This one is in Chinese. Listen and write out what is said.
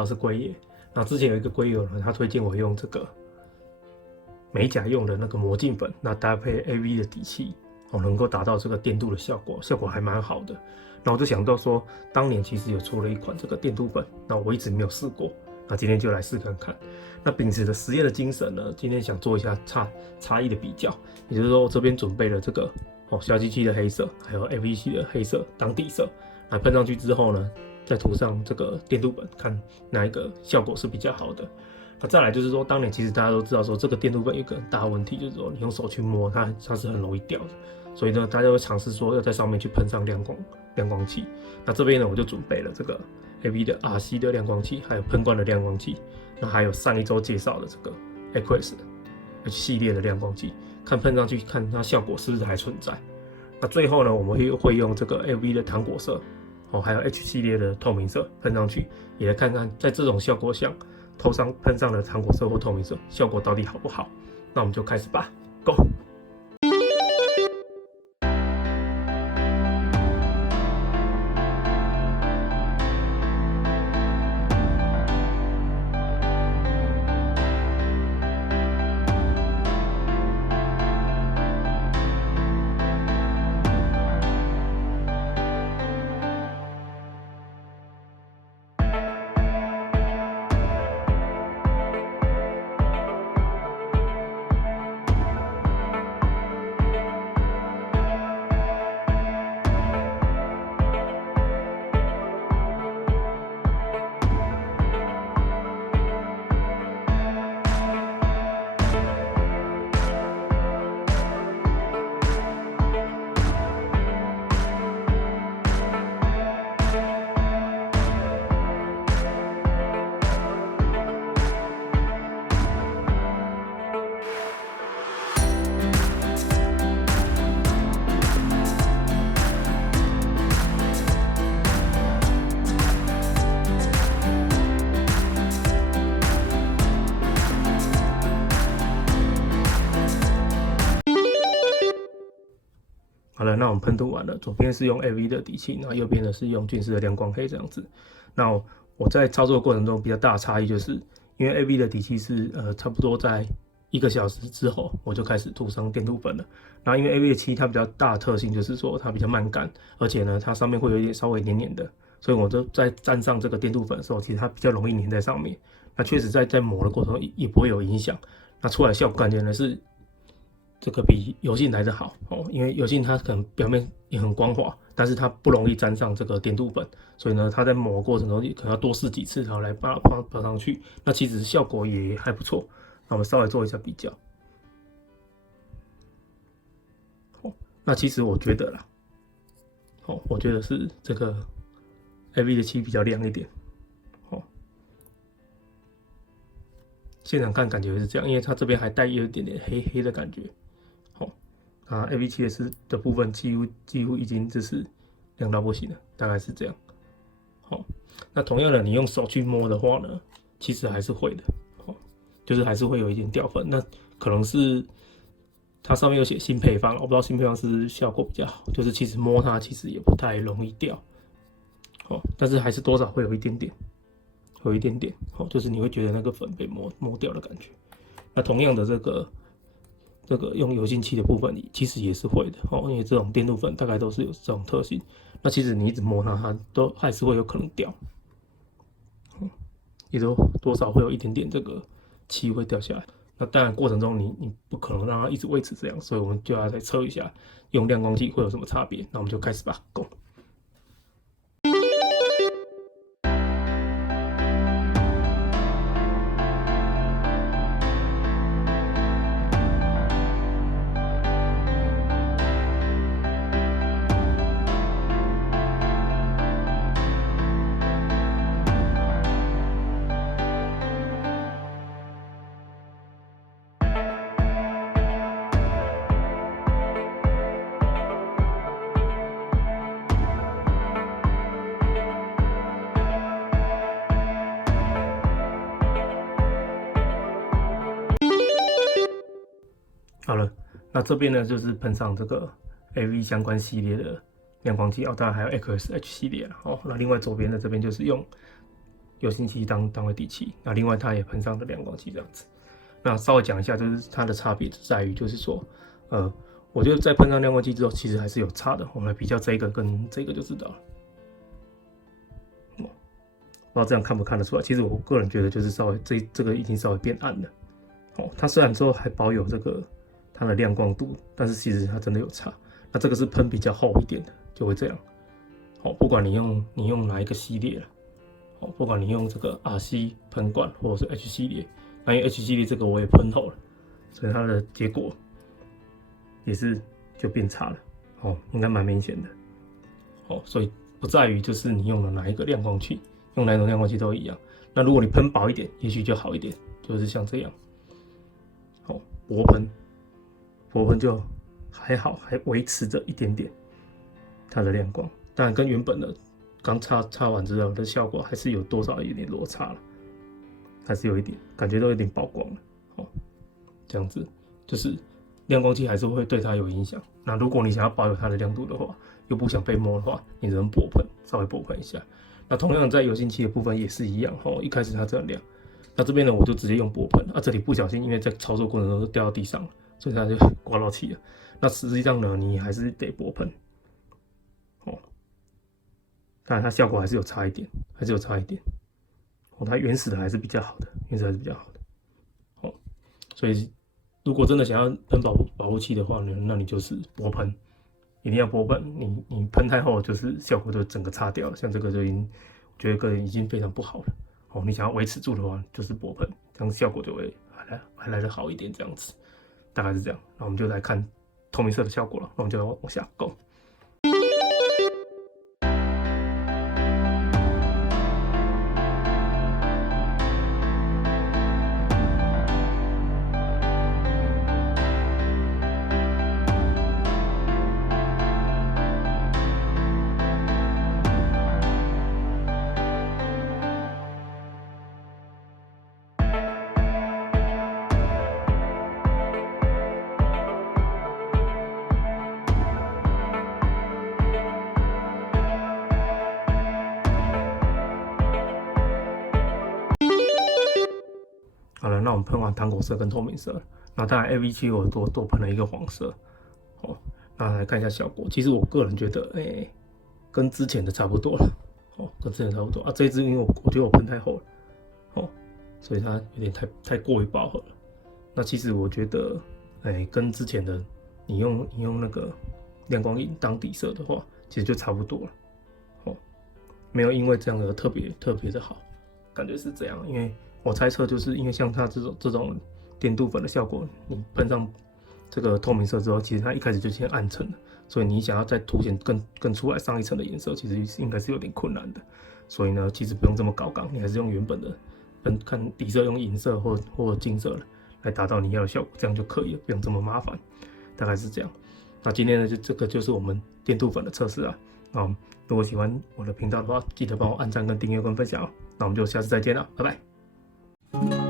好是龟爷。那之前有一个龟友呢，他推荐我用这个美甲用的那个魔镜粉，那搭配 AV 的底漆，能够达到这个电镀的效果，效果还蛮好的。那我就想到说，当年其实有出了一款这个电镀粉，那我一直没有试过，那今天就来试看看。那秉持着实验的精神呢，今天想做一下差异的比较，也就是说我这边准备了这个小机器的黑色，还有 AVC 的黑色当底色，那喷上去之后呢，再涂上这个电镀粉，看哪一个效果是比较好的。那再来就是说，当年其实大家都知道说，这个电镀粉有一个很大的问题，就是说你用手去摸它是很容易掉的。所以呢，大家会尝试说要在上面去喷上亮光器。那这边呢，我就准备了这个 AV 的 RC 的亮光器，还有喷罐的亮光器，那还有上一周介绍的这个 Aqueous H 系列的亮光器，看喷上去看它效果是不是还存在。那最后呢，我们会用这个 AV 的糖果色，还有 H 系列的透明色喷上去，也来看看在这种效果下，喷上的糖果色或透明色效果到底好不好。那我们就开始吧 ，Go！好了，那我们喷涂完了，左边是用 AV 的底漆，那右边呢是用俊士的亮光黑这样子。那我在操作的过程中比较大的差异就是，因为 AV 的底漆是差不多在1个小时之后我就开始涂上电镀粉了。然后因为 AV 的漆它比较大的特性就是说它比较慢干，而且呢它上面会有一点稍微黏黏的，所以我就在沾上这个电镀粉的时候，其实它比较容易粘在上面。那确实在磨的过程中也不会有影响。那出来效果感觉呢是这个比油性来得好因为油性它可能表面也很光滑，但是它不容易沾上这个电镀粉，所以呢，它在磨的过程中可能要多试几次，然后来把它喷上去。那其实效果也还不错。那我们稍微做一下比较。那其实我觉得啦，我觉得是这个 AV 的漆比较亮一点。现场看感觉是这样，因为它这边还带有一点点黑黑的感觉。AV 漆的部分几乎已经就是亮到不行了，大概是这样。那同样的，你用手去摸的话呢，其实还是会的，就是还是会有一点掉粉。那可能是它上面有写新配方，我不知道新配方是效果比较好，就是其实摸它其实也不太容易掉，但是还是多少会有一点点，就是你会觉得那个粉被磨掉的感觉。那同样的这个用油性漆的部分，其实也是会的因为这种电镀粉大概都是有这种特性。那其实你一直摸它都还是会有可能掉，也都多少会有一点点这个漆会掉下来。那当然过程中你不可能让它一直维持这样，所以我们就要再测一下用亮光器会有什么差别。那我们就开始吧 ，Go。好了，那这边呢就是喷上这个 AV 相关系列的亮光剂当然还有 Aqueous H 系列那另外左边的这边就是用油性漆当为底漆，那另外它也喷上了亮光漆这样子。那稍微讲一下，就是它的差别在于，就是说，我觉得在喷上亮光漆之后，其实还是有差的。我们来比较这个跟这个就知道了。不知道这样看不看得出来？其实我个人觉得就是稍微这个已经稍微变暗了。它虽然说还保有这个它的亮光度，但是其实它真的有差。那这个是喷比较厚一点的，就会这样。不管你用哪一个系列了，不管你用这个 RC 喷管或者是 H 系列，那因为 H 系列这个我也喷透了，所以它的结果也是就变差了。应该蛮明显的。所以不在于就是你用了哪一个亮光器，用哪一种亮光器都一样。那如果你喷薄一点，也许就好一点，就是像这样。薄喷就还好，还维持着一点点它的亮光，当然跟原本的刚擦完之后的效果还是有多少有点落差了，还是有一点感觉都有点曝光了。这样子就是亮光器还是会对它有影响。那如果你想要保有它的亮度的话，又不想被摸的话，你只能薄喷，稍微薄喷一下。那同样在油性漆的部分也是一样，一开始它这样亮，那这边呢我就直接用薄喷，这里不小心因为在操作过程中掉到地上了，所以它就刮到漆了。那实际上呢，你还是得薄喷。当然它效果还是有差一点，它原始的还是比较好的，所以如果真的想要喷保护漆的话呢，那你就是薄喷，一定要薄喷。你喷太厚，就是效果就整个差掉了。像这个就我觉得已经非常不好了。你想要维持住的话，就是薄喷，这样效果就会还来得好一点，这样子，大概是这样。那我们就来看透明色的效果了，那我们就往下go。好了，那我们喷完糖果色跟透明色，那当然 AV7我多喷了一个黄色。那来看一下效果。其实我个人觉得，跟之前的差不多了。跟之前差不多啊。这一支因为我觉得我喷太厚了，所以它有点太过于饱和了。那其实我觉得，跟之前的你用那个亮光银当底色的话，其实就差不多了。没有因为这样的特别的好，感觉是这样。因为我猜测就是因为像它这种电镀粉的效果，你喷上这个透明色之后，其实它一开始就先暗沉了，所以你想要再凸显更出来上一层的颜色，其实应该是有点困难的。所以呢，其实不用这么高纲，你还是用原本的看底色用银色或金色来达到你要的效果，这样就可以了，不用这么麻烦。大概是这样。那今天呢，这个就是我们电镀粉的测试啊。如果喜欢我的频道的话，记得帮我按赞、跟订阅、跟分享哦。那我们就下次再见了，拜拜。